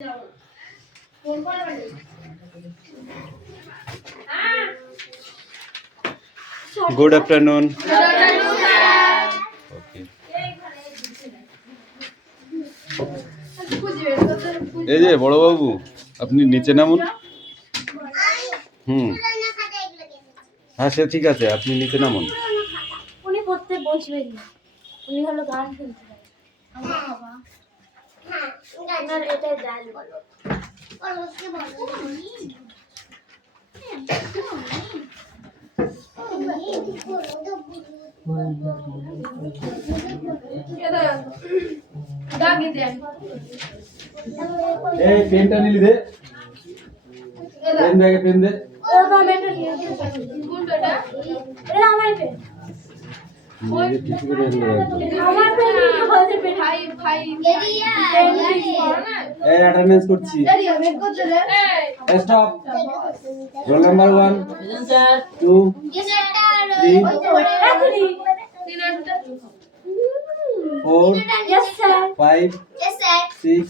Good afternoon. Okay. এই যে বড় বাবু, আপনি নিচে নামুন। হ্যাঁ, সে ঠিক আছে, আপনি নিচে নামুন। উনি পড়তে বসবেন না, উনি হলো গান শুনতে চায়। আমার বাবা গানের এটা গান বলো এই পেনটা নিলি দে, পেন দে, পেন দে। আমার পেন এই অ্যাটেন্ডেন্স করছি। স্টপ। রোল নাম্বার 1 2 3 4 5 6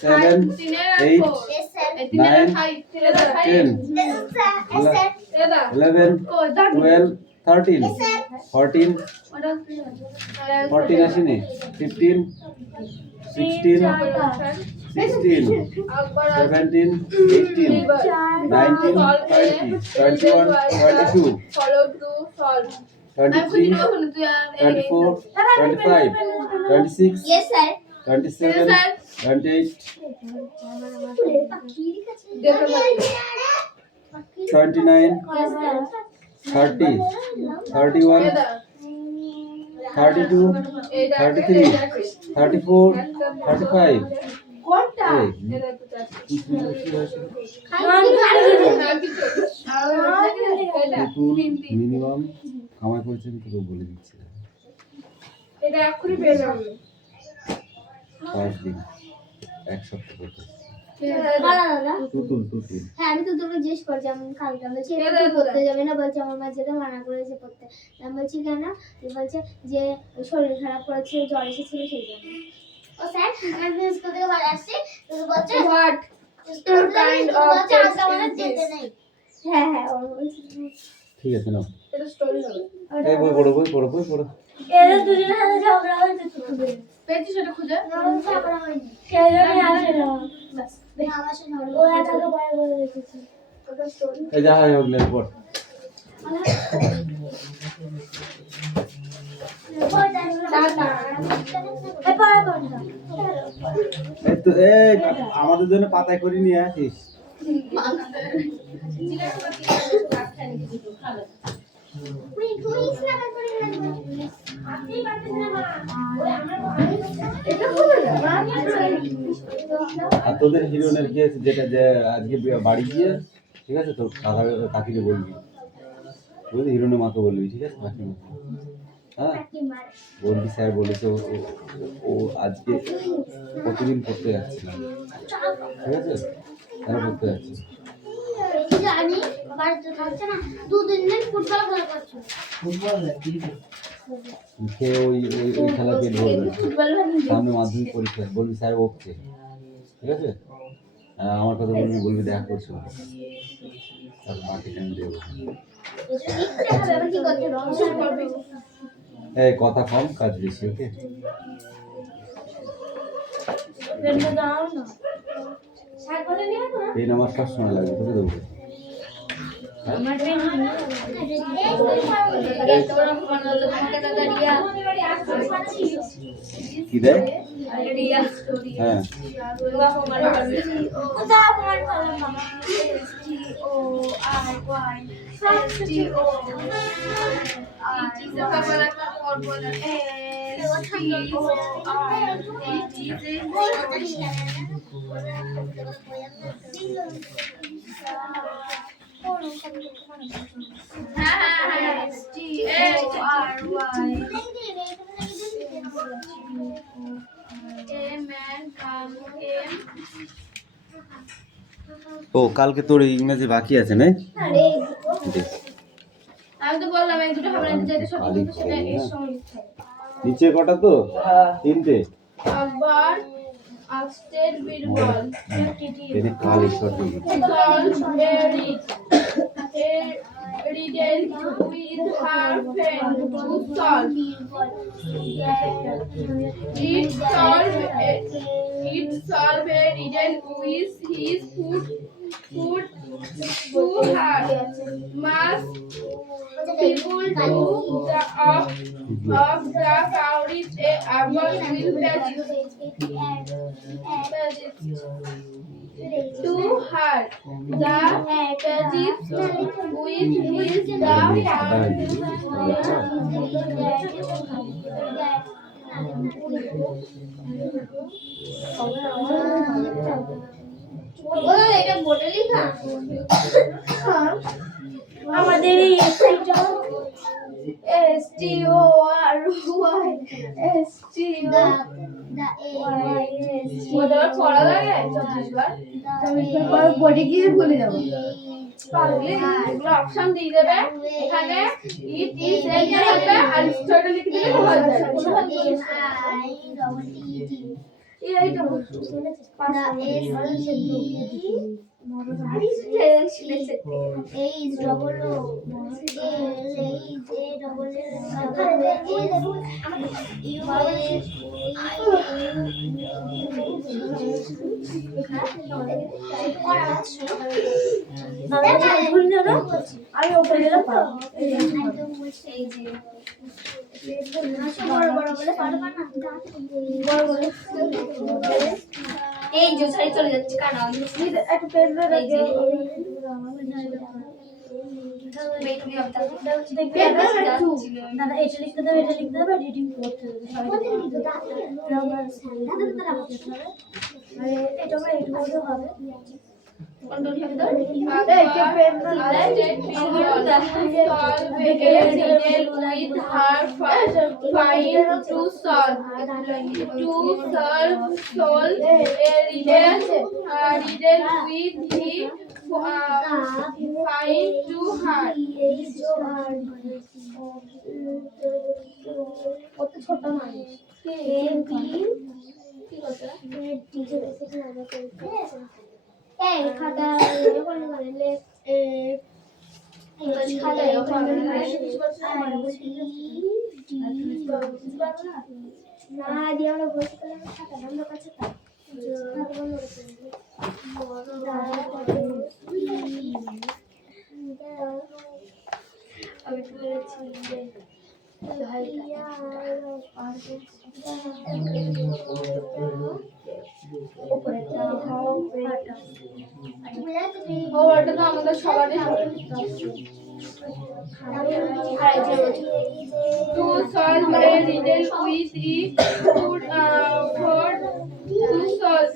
7 8 9 10 11 12 13 14 14 আসেনি 15 16 17 18 19 20 21 22 23 24 25 26 27 28 29 30 31 32 33 34 35 মিনিমাম কামাই করেছেন তো বলে দিচ্ছি। এটা এখনই পেয়ে যাবে 5 দিন 1 সপ্তাহ করতে। আমি তো তোকে জিজ্ঞেস করছি, আমি কালকে বলছি পড়তে যাবে না, বলছে আমার মা যেতে মানা করেছে পড়তে। আমি বলছি কেন? বলছে যে শরীর খারাপ করেছে, জ্বর এসেছিল সেই জন্য। ও স্যার আমি স্কুল থেকে বাড়ি আসছি, তো বলছে what kind of test is this? হ্যাঁ ও বলছে ঠিক আছে নাও, এটা স্টোরি হবে। এই বই পড়ো। এরা দুজনের সাথে ঝগড়া হয়েছে তো পেয়েছি, সেটা খুঁজে ঝগড়া হয়নি, সেই জন্য আসে না। বাস আমার সাথে ঝগড়া ও এটাকে বলে রেখেছে ওটা স্টোরি। এই যা হয় ওগুলো পড়। আমাদের জন্য পাতায় করে নিয়ে আসিস। আর তোদের হিরোইনের কি আছে, যেটা যে আজকে বাড়ি গিয়ে ঠিক আছে তোর কাকিকে বলবি, বুঝলি, হিরোইনের মাকে বলবি, ঠিক আছে? কাকিমা, হ্যাঁ বলবি স্যার বলেছে ও আজকে প্রতিদিন পড়তে যাচ্ছে না, ঠিক আছে? কেন পড়তে যাচ্ছে? জানি বাড়িতে থাকছে না, দুদিন দিন ফুটবল খেলা করছে। খেয়ে ওই খেলা পেট ভরবে না। সামনে মাধ্যমিক পরীক্ষা, বলবি স্যার বকছে, ঠিক আছে? আমার কথা বলবি দেখা করছো, তারপর মাকে টেনে দেবো। এই কথা কম, কাজ বেশি, ওকে? এই আমার সবসময় লাগবে, তোকে দেবো। কি দেয়? হ্যাঁ ও কালকে তোর ইংরেজি বাকি আছে না? আমি তো বললাম এই দুটো হবে না, যেটা সঠিক কিন্তু সেটা এর সঙ্গে লিখতে হবে। নিচে কটা তো? 3টে। আবার Upstate Birbal. এদের কাল ঈশ্বর দিয়ে Solve a riddle with her friend to solve. It solve a riddle with his foot to her. Must people do the of the cowries a about will to her. The Tajib with his the এটা বোর্ডে লেখা আমাদের এই STORY ওদের পড়া লাগে 24 বার body গিয়ে ভুলে যাব পারলে এগুলো অপশন দিয়ে দেবে এখানে ইট ইজ লেখা থাকবে আর স্টোরি লিখে দিলে হয়ে যাবে এইটা আমি ওপরে গেলাম এই যে সাইড চলে যাচ্ছে কানা একটা পেন রাখো দাদা এটা লিখতে দেবে এটা লিখতে দেবে এডিটিং করতে দেবে এটা হবে কত ছোট মানুষ এই খাতা এরকম করলে না দিয়ে আমরা বসে করলাম খাতা বন্ধ কাছে আমি বলেছি ওটা তো আমাদের সবারই to solve a riddle with it for to solve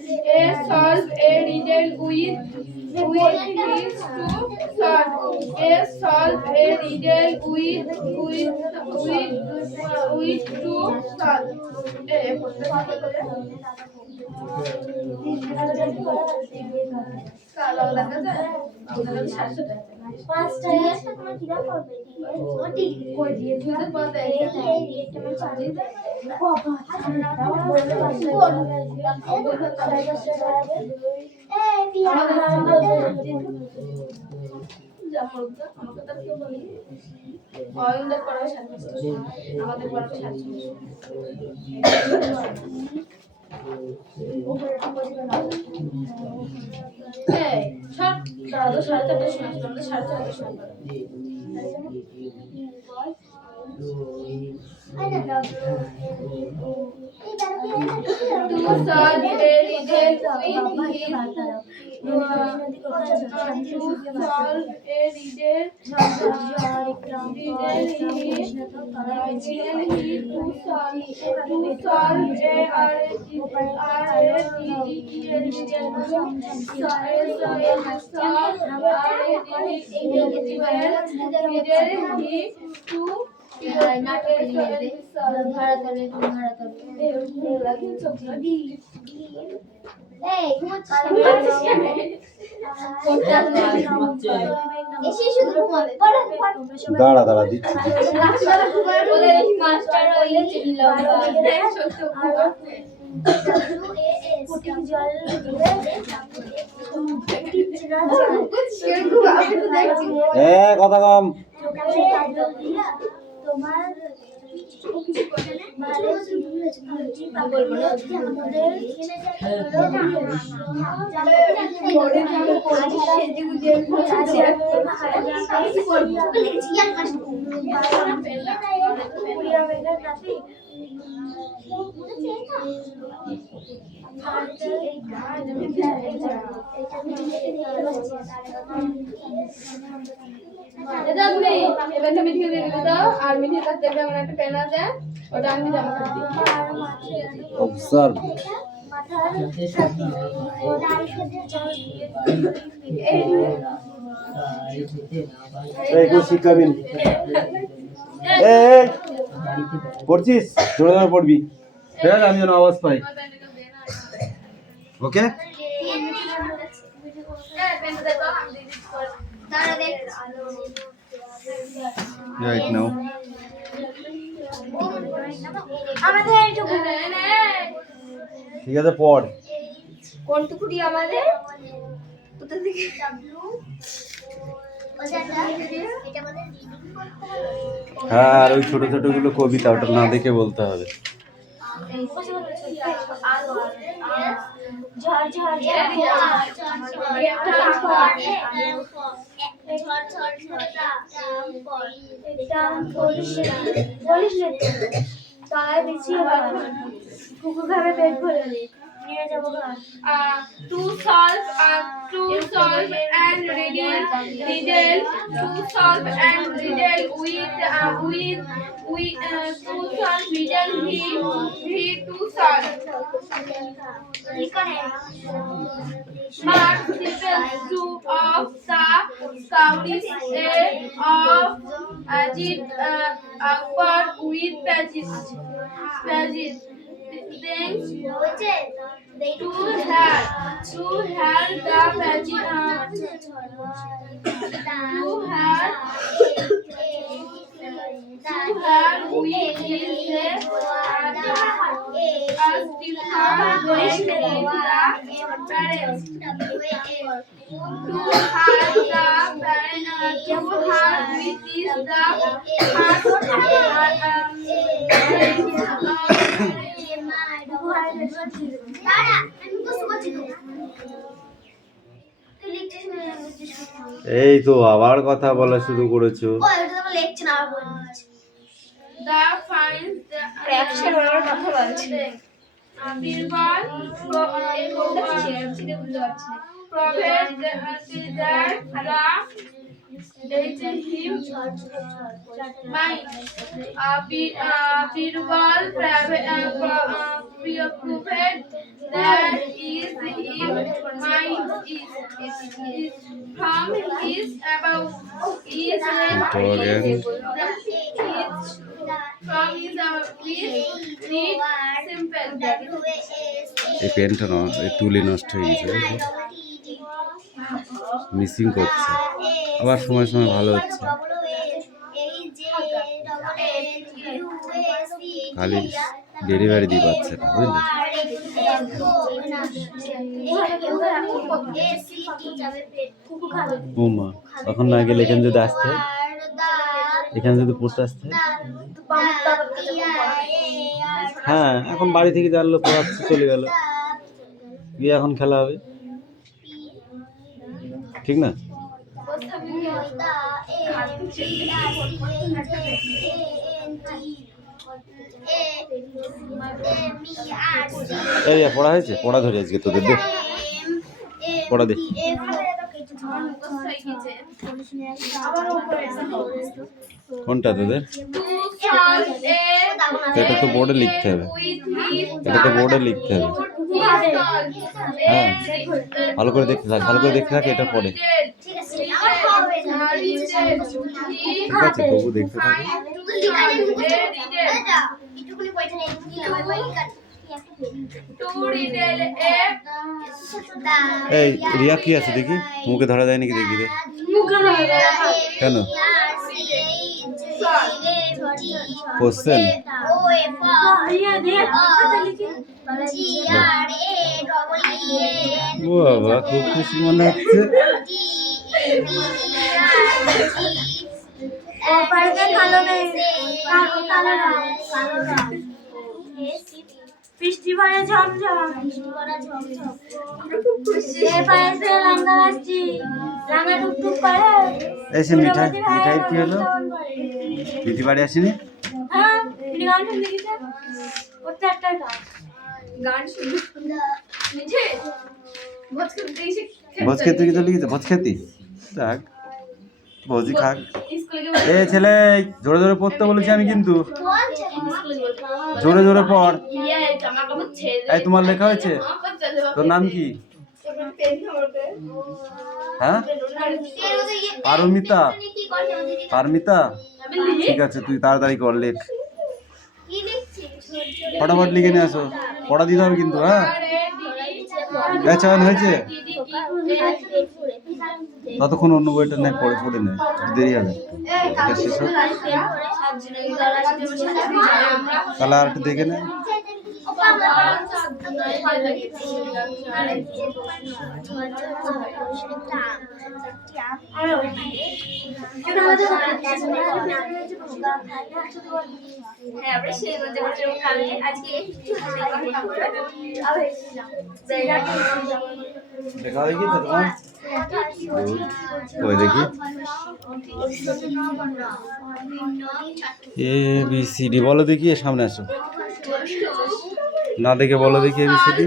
a riddle with is to solve a riddle with to solve পাঁচটা একটা তোমার কিরা করবে ওটি কই দিয়ে যদি বলতে এই একটা মানে চালিয়ে দেবে বাবা আমরা বলতে পারছি এই বিয়া আমাকে তার কি বলি অয়নদের পড়াবে 7 আমাদের পড়াবে 7 এই সব দাদা 4:30 শোনাচ্ছিল আমাদের 4:30 শোনাচ্ছিল to solve a riddle দাঁড়া দাঁড়া দিচ্ছি কথা কম। তোমার এটা তুমি এবার মিঠিয়ে দিয়ে দিলে দাও আর মিঠিয়ে কাছ থেকে আমার একটা পেন আছে ওটা আমি জমা করে দিই অবজার্ভ। এই কো শিখাবেন। এই পড়ছিস? জোরে জোরে পড়বি, ঠিক আছে? আমি যেন আওয়াজ পাই। ওকে, রাইট নাও। ঠিক আছে, পড়। কোনটুকুটি আমাদের কোথা থেকে হ্যাঁ, আর ওই ছোট ছোট গুলো কবিতা, ওটা না দেখে বলতে হবে। কুকুর খাবে পেট ভরে নিয়ে যাবো to solve and riddle to solve and riddle with to solve riddle he to solve mark sequence two of the stories of Ajit Akbar with pages then to have the pages we is as different when in the parents to have the parent to have with is the এই তো আবার কথা বলা শুরু করেছো। the finds the that is mind is from is about is from is read simple এই পেনটা তুলে নষ্ট হয়ে গেছে, মিসিং করছে, আবার সময় সময় ভালো হচ্ছে, খালি ডেলিভারি দিয়ে পাচ্ছে না, বুঝলি? ও মা, এখন না গেলে এখানে যদি আসতে হয়, এখানে যদি পড়তে আসতে হয়, হ্যাঁ এখন বাড়ি থেকে জানলো পড়াচ্ছে, চলে গেল, গিয়ে এখন খেলা হবে, ঠিক না? এই পড়া হয়েছে, পড়া ধরে আজকে তোদের, দেখ পড়া দেখ। কোনটা তোদের? এটা তো বোর্ডে লিখতে হবে, এটা তো বোর্ডে লিখতে হবে। হ্যাঁ ভালো করে দেখতে থাক, ভালো করে দেখতে থাক, এটা পড়ে, ঠিক আছে? তবু দেখতে থাক। এই রিয়া কি আছে দেখি, মুখে ধরা যায় নাকি দেখি রে, কেন? কোশ্চেন ও বাবা, খুব খুশি মনে হচ্ছে। বৃষ্টি পড়ে ঝমঝম, এ পায়েতে লাঙ্গা আসছি, লাঙ্গা টুকটুক করে। এসে মিঠাই মিঠাই কি হলো? মিঠি বাড়ি আসেনি? হ্যাঁ, মিঠি গান শুনতে গেছে। ওর চারটায় গান। গান শুনে নিজে ভোজ খেতে এসে ভোজ খেতে কি চলে গেছে? ভোজ খেতে থাক, ভোজি খাক। স্কুলে এ ছেলে, জোরে জোরে পড়তে বলেছি আমি কিন্তু, জোরে জোরে পড়। ইয়ে জামা কাপড় ছেড়ে এই তোমার লেখা হয়েছে? তোর নাম কি? হ্যাঁ, পারমিতা। পারমিতা, ঠিক আছে, তুই তাড়াতাড়ি কর, লেখ, ফটাফট লিখে নিয়ে আসো, পড়া দিতে হবে কিন্তু। হ্যাঁ, চয়ন হয়েছে, ততক্ষণ অন্য বইটা নেই, পড়ে পড়ে নেয়, দেরি হবে। এটা শেষ হোক, তাহলে আর একটু দেখে নে। দেখা হয়ে গেছে তোমার? ওই দেখি, এ বি সি ডি বলো দেখি, সামনে আসো, না দেখে বলো দেখি A B C D.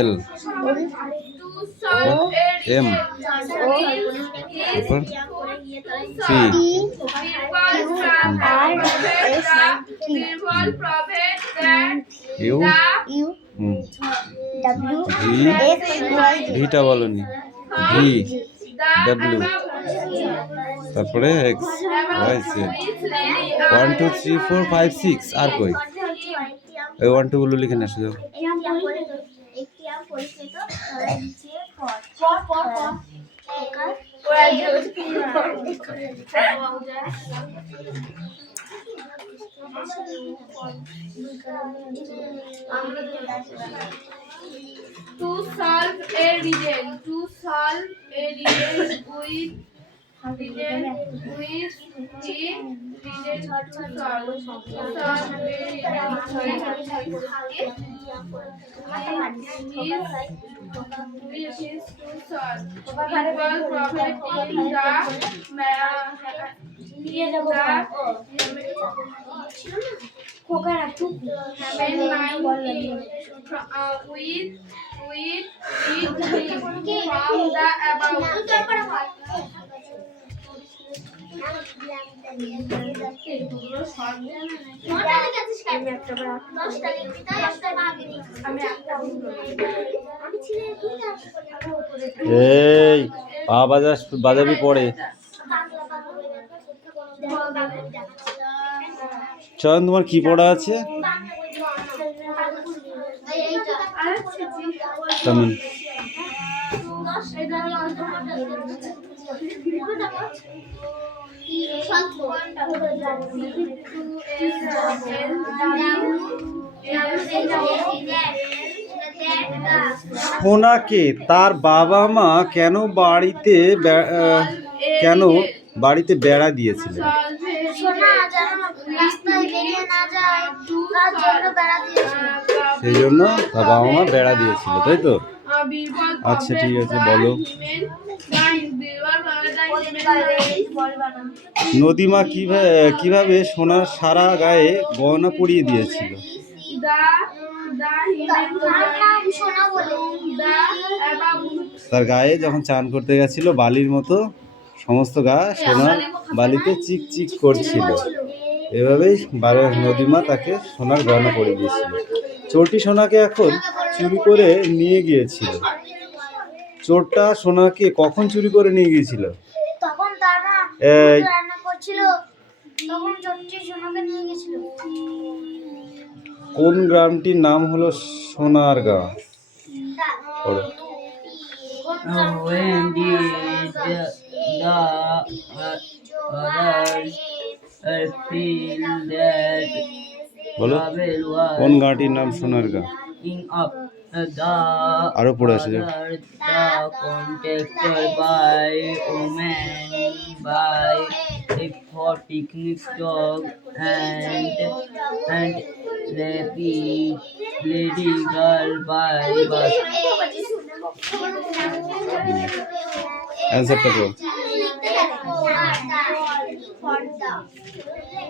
L M C U V, ভিটা বলনি, ভি ডাব্লিউ, তারপরে এক্স ওয়াই জেড, 1 2 3 4 5 6। আর কই ওই 1 2 গুলো লিখে না শুধু। To solve a riddle, to solve a riddle with riddle with a riddle to solve a is to solve equal property with from the above. এই পা বাজাবি পড়ে। চয়ন, তোমার কি পড়া আছে? তেমন সোনাকে তার বাবা মা কেন বাড়িতে বেড়া দিয়েছিলেন? সেই জন্য তার বাবা মা বেড়া দিয়েছিল, তাই তো? আচ্ছা, ঠিক আছে, বলো। নদীমা কিভাবে সোনার সারা গায়ে গয়না পরিয়ে দিয়েছিল? তার গায়ে যখন চান করতে গেছিল, বালির মতো সমস্ত গা সোনার বালিতে চিকচিক করছিল, এভাবেই নদীমা তাকে সোনার গয়না পরিয়ে দিয়েছিল। চোরটি সোনাকে এখন চুরি করে নিয়ে গিয়েছিল। চোরটা সোনাকে কখন চুরি করে নিয়ে গিয়েছিল? তখন তার মা রান্না করছিল, তখন চোরটি সোনাকে নিয়ে গেছিল। কোন গ্রামটির নাম হলো সোনার গাঁ? others feel that বলো travel কোন was গানটির নাম সোনার গান? king up the আরো পড়ে আছে যাও। other the contacted by woman by a for picnic dog and rapid lady girl by bus. অ্যান্সারটা বল।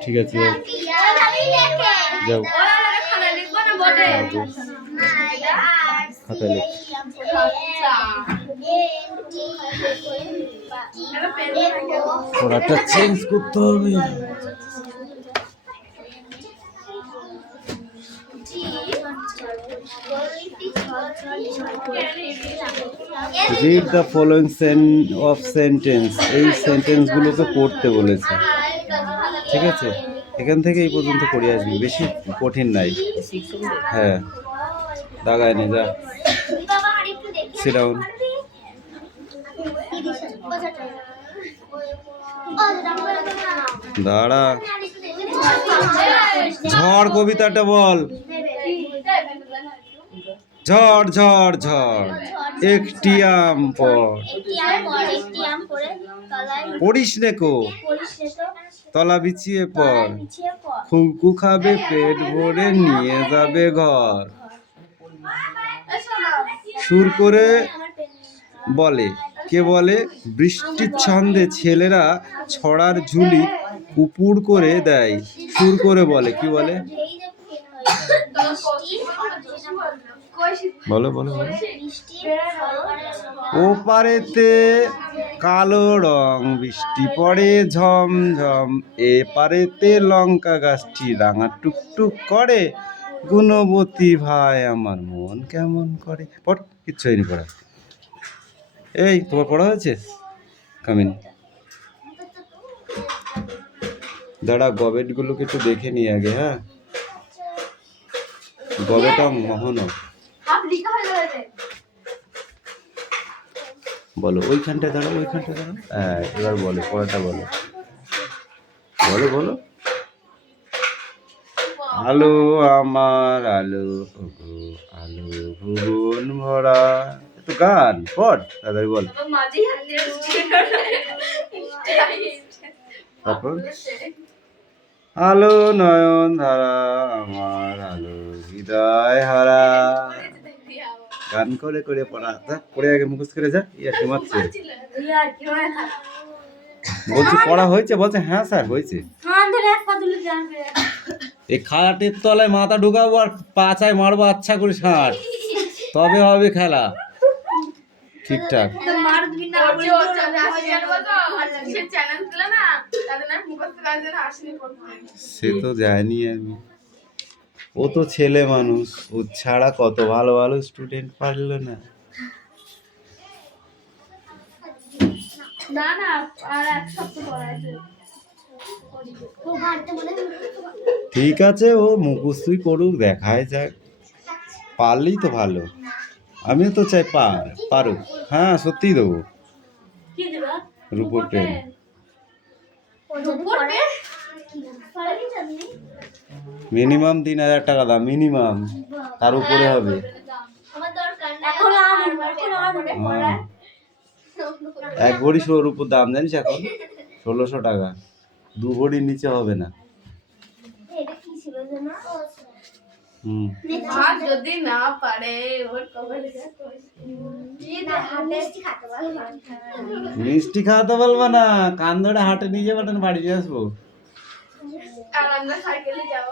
ঠিক আছে যাও খাতা লিখবো না বোর্ডে? খাতায় লেখ। পড়াটা চেঞ্জ করতে হবে। Read the following of sentence. এই সেন্টেন্সগুলোকে পড়তে বলেছে, ঠিক আছে? এখান থেকে এই পর্যন্ত পড়ে আসবি, বেশি কঠিন নাই। হ্যাঁ দাগায় নে যা। Sit down. দাঁড়া, ঝড় কবিতাটা বল। ঝড় ঝড় ঝড় একটি আম পড়। পড়িস নে কো, তলা বিছিয়ে পড়। খুকু খাবে পেট ভরে নিয়ে যাবে ঘর। সুর করে বলে, কে বলে? বৃষ্টির ছন্দে ছেলেরা ছড়ার ঝুলি উপুর করে দেয়। সুর করে বলে, কি বলে? বলো বলো বলো। ও পারেতে কালো রং বৃষ্টি পড়ে ঝমঝম, এ পারেতে লঙ্কা গাছটি রাঙা টুকটুক করে। গুণবতী ভাই আমার মন কেমন করে। পড়, কিচ্ছু হয়নি পড়া। এই তোমার পড়া হয়েছে? কামিন। দাঁড়া, গবেটগুলোকে একটু দেখে নিই আগে। হ্যাঁ, গবেটা মহন। বলো ওইখানটায় দাঁড়াও, ওইখানটায় দাঁড়াও। হ্যাঁ এবার বলো, পড়াটা বলো, বলো বলো। আলো আমার আলো, আলো ভুবন ভরা। তো গান পড়, তাড়াতাড়ি বল। তারপর আলো নয়ন ধারা আমার, আলো হৃদয় হারা। গান করে করে পড়া, পড়ে আগে মুখস্থ করে যা। ইয়া ঘুমাচ্ছে বলছি, পড়া হয়েছে? বলছে হ্যাঁ স্যার হয়েছে। এই খাটের তলায় মাথা ঢুকাবো আর পাছায় মারবো আচ্ছা করে ষাট, তবে হবে খেলা ঠিকঠাক। সে তো জানি আমি, ও তো ছেলে মানুষ, ও ছাড়া কত ভালো ভালো স্টুডেন্ট পারলো না। না না, আর এক সপ্তাহ পরে আছে। ঠিক আছে, ও মুখস্থই করুক, দেখায় যাক। পারলেই তো ভালো, আমিও তো চাই পারুক। হ্যাঁ সত্যিই দেবো রূপোর পেন। মিনিমাম 3,000 টাকা দাম, মিনিমাম, তার উপরে হবে। এক ভরি সোর উপর দাম জানিস এখন 1,600 টাকা। 2 ভরির নিচে হবে না। যদি না পারে মিষ্টি খাওয়াতে বলবো না, কান ধরে হাটে নিয়ে যাবো, বাড়ি দিয়ে আসবো। আর আমরা সাইকেলে যাবো।